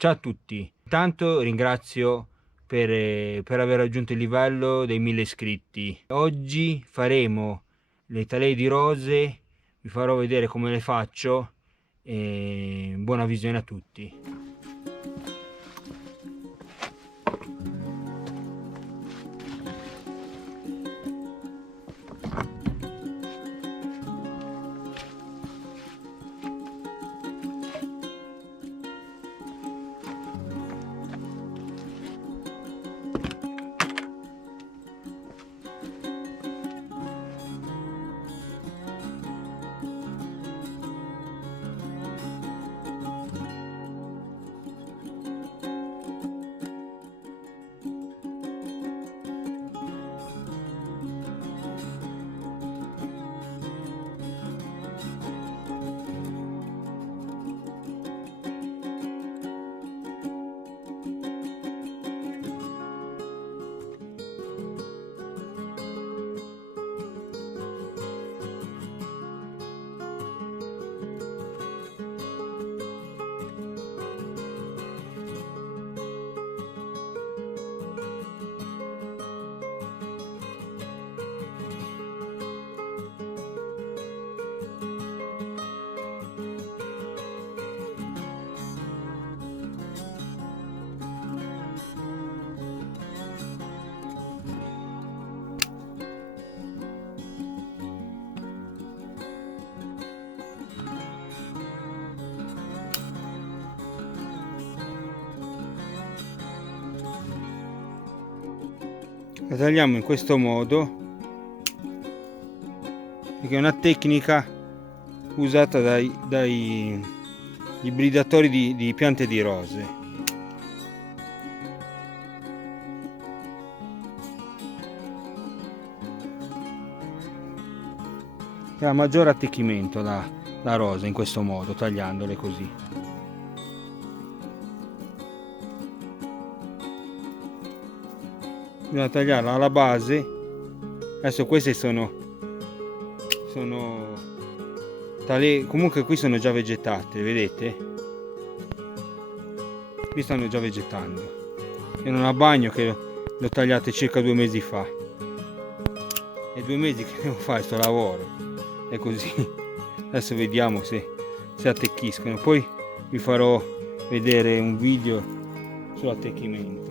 Ciao a tutti, intanto ringrazio per aver raggiunto il livello dei 1000 iscritti. Oggi faremo le talee di rose, vi farò vedere come le faccio e buona visione a tutti. La tagliamo in questo modo perché è una tecnica usata dai ibridatori di piante di rose. Ha maggiore attecchimento la rosa in questo modo, tagliandole così. Bisogna tagliarla alla base. Adesso queste sono tale, comunque qui sono già vegetate, vedete? Qui stanno già vegetando. Io non ho bagno che l'ho tagliate circa 2 mesi fa. È 2 mesi che devo fare sto lavoro. È così. Adesso vediamo se attecchiscono. Poi vi farò vedere un video sull'attecchimento.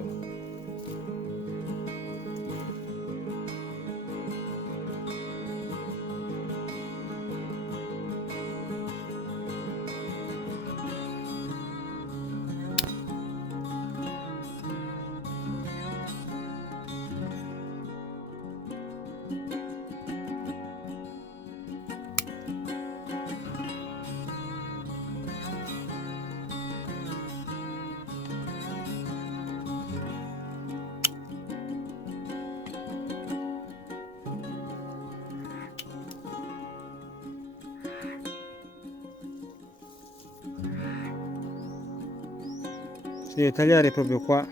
Si deve tagliare proprio qua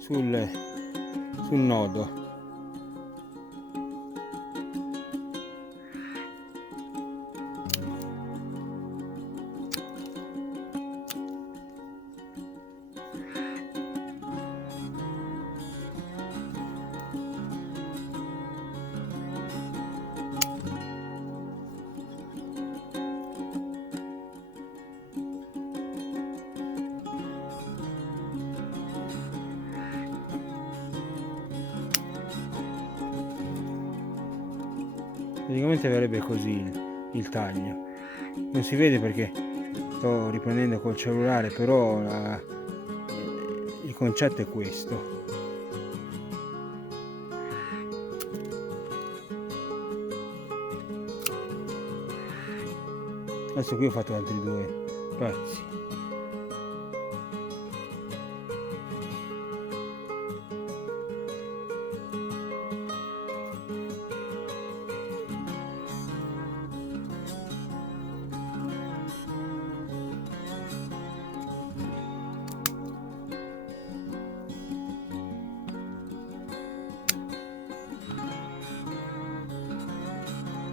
sul nodo. Praticamente verrebbe così il taglio. Non si vede perché sto riprendendo col cellulare, però il concetto è questo. Adesso qui ho fatto altri 2 pezzi.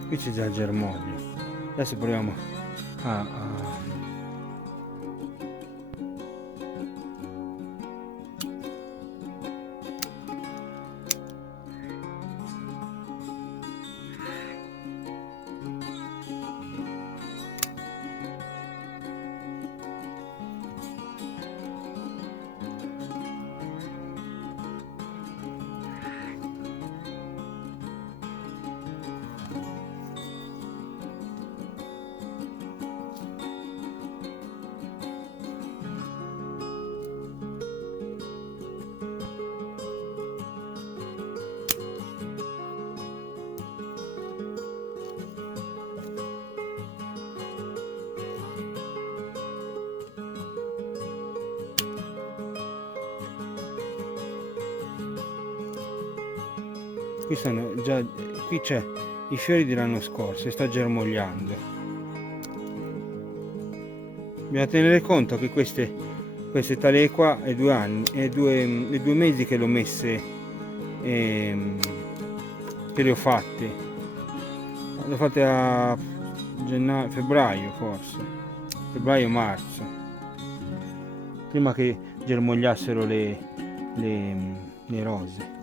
Qui c'è già il germoglio. Adesso proviamo a qui sono già, qui c'è i fiori dell'anno scorso e sta germogliando. Bisogna tenere conto che queste talee qua è 2 anni, è 2 mesi che l'ho messe, che le ho fatte a gennaio, febbraio forse, febbraio-marzo, prima che germogliassero le rose.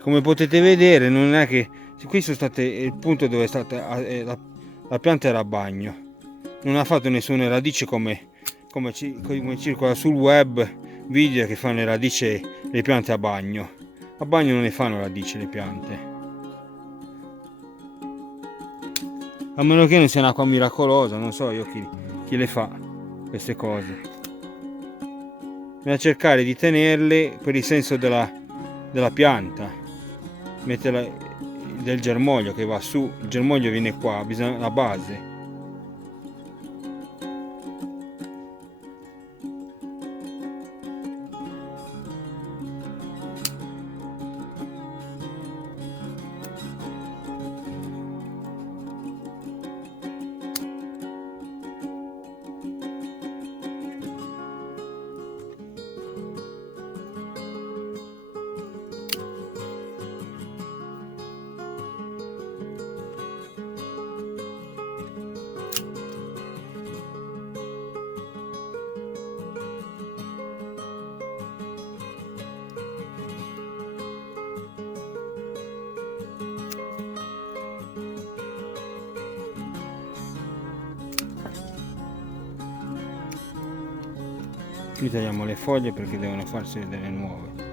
Come potete vedere, non è che qui sono state il punto dove è stata la pianta era a bagno, non ha fatto nessuna radice come circola sul web video che fanno le piante a bagno non ne fanno radici le piante, a meno che non sia un'acqua miracolosa, non so io chi le fa queste cose. Bisogna cercare di tenerle per il senso della pianta, metterla del germoglio che va su, il germoglio viene qua, bisogna la base. Qui tagliamo le foglie perché devono farsi delle nuove.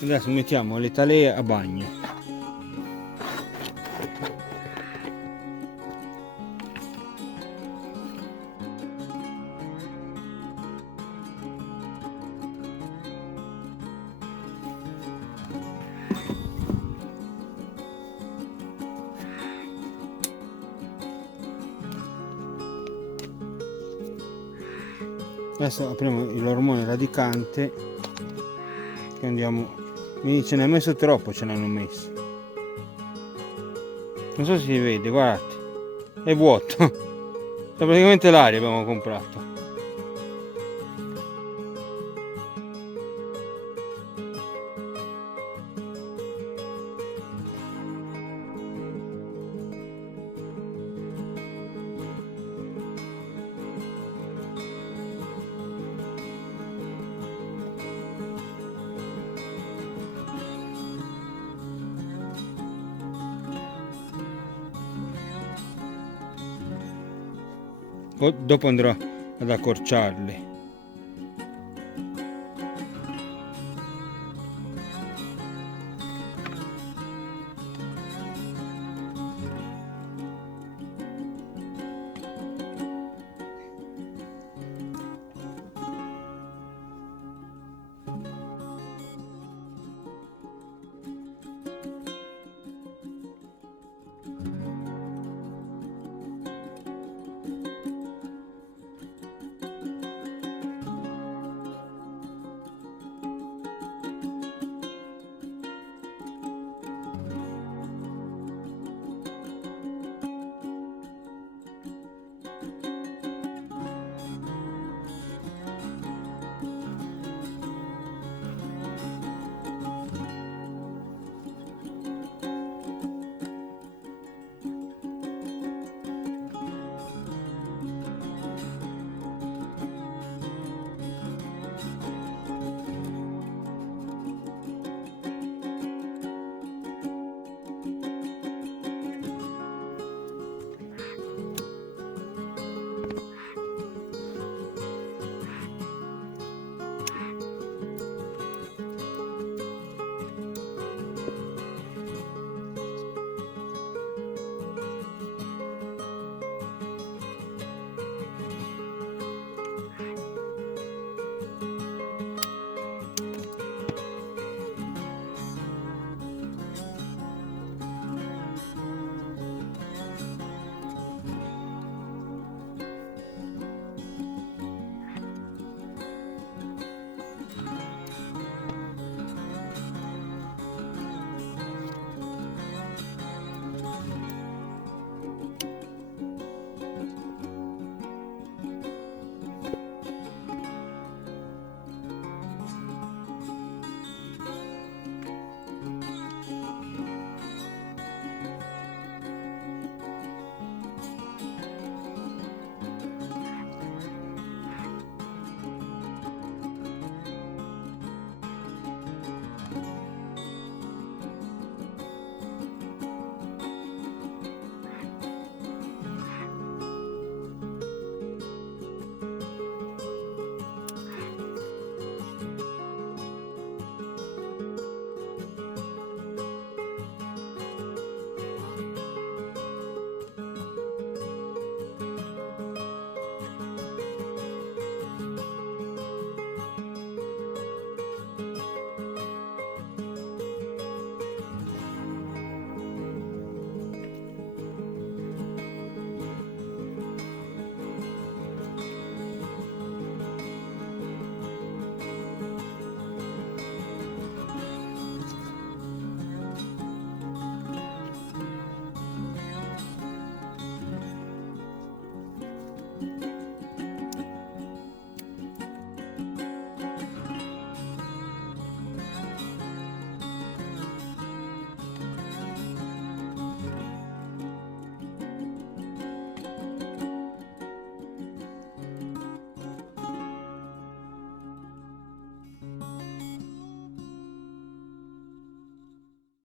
Adesso mettiamo le talee a bagno. Adesso apriamo l'ormone radicante che andiamo. Ce ne ha messo troppo, ce l'hanno messo. Non so se si vede, guardate, è vuoto. È praticamente l'aria abbiamo comprato. dopo andrò ad accorciarli.